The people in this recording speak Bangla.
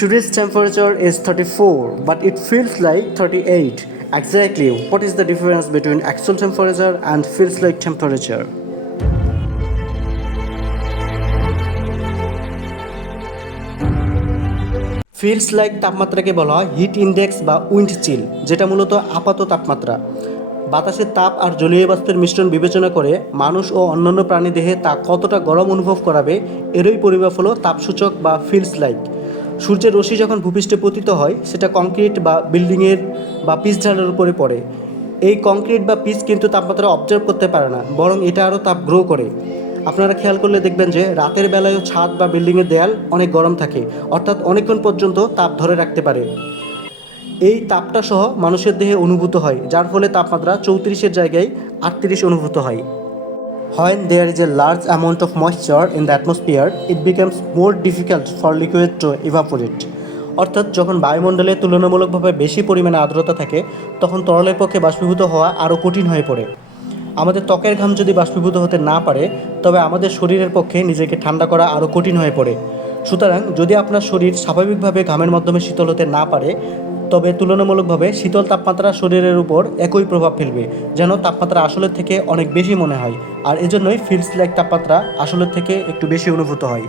Today's temperature is 34, but it feels like 38. Exactly. What is the difference between actual temperature and feels like temperature? Feels like তাপমাত্রাকে বলা হয় হিট ইনডেক্স বা উইন্ড চিল, যেটা মূলত আপাত তাপমাত্রা। বাতাসের তাপ আর জলীয় বাষ্পের মিশ্রণ বিবেচনা করে মানুষ ও অন্যান্য প্রাণীদেহে তা কতটা গরম অনুভব করাবে এরই পরিমাপ হলো তাপসূচক বা ফিলস লাইক। সূর্যের রশ্মি যখন ভূপৃষ্ঠে পতিত হয় সেটা কংক্রিট বা বিল্ডিংয়ের বা পিচ ঢালের উপরে পড়ে। এই কংক্রিট বা পিচ কিন্তু তাপমাত্রা অবজার্ভ করতে পারে না, বরং এটা আরও তাপ গ্রো করে। আপনারা খেয়াল করলে দেখবেন যে রাতের বেলায়ও ছাদ বা বিল্ডিংয়ের দেয়াল অনেক গরম থাকে, অর্থাৎ অনেকক্ষণ পর্যন্ত তাপ ধরে রাখতে পারে। এই তাপটা সহ মানুষের দেহে অনুভূত হয়, যার ফলে তাপমাত্রা 34-এর জায়গায় 38 অনুভূত হয়। When there is a large amount of moisture in the atmosphere, it becomes more difficult for liquid to evaporate. অর্থাৎ যখন বায়ুমণ্ডলে তুলনামূলকভাবে বেশি পরিমাণে আর্দ্রতা থাকে তখন তরলের পক্ষে বাষ্পীভূত হওয়া আরও কঠিন হয়ে পড়ে। আমাদের ত্বকের ঘাম যদি বাষ্পীভূত হতে না পারে তবে আমাদের শরীরের পক্ষে নিজেকে ঠান্ডা করা আরও কঠিন হয়ে পড়ে। সুতরাং যদি আপনার শরীর স্বাভাবিকভাবে ঘামের মাধ্যমে শীতল হতে না পারে তবে তুলনামূলকভাবে শীতল তাপমাত্রা শরীরের উপর একই প্রভাব ফেলবে, যেন তাপমাত্রা আসলের থেকে অনেক বেশি মনে হয়। আর এজন্যই ফিলস লাইক তাপমাত্রা আসলের থেকে একটু বেশি অনুভূত হয়।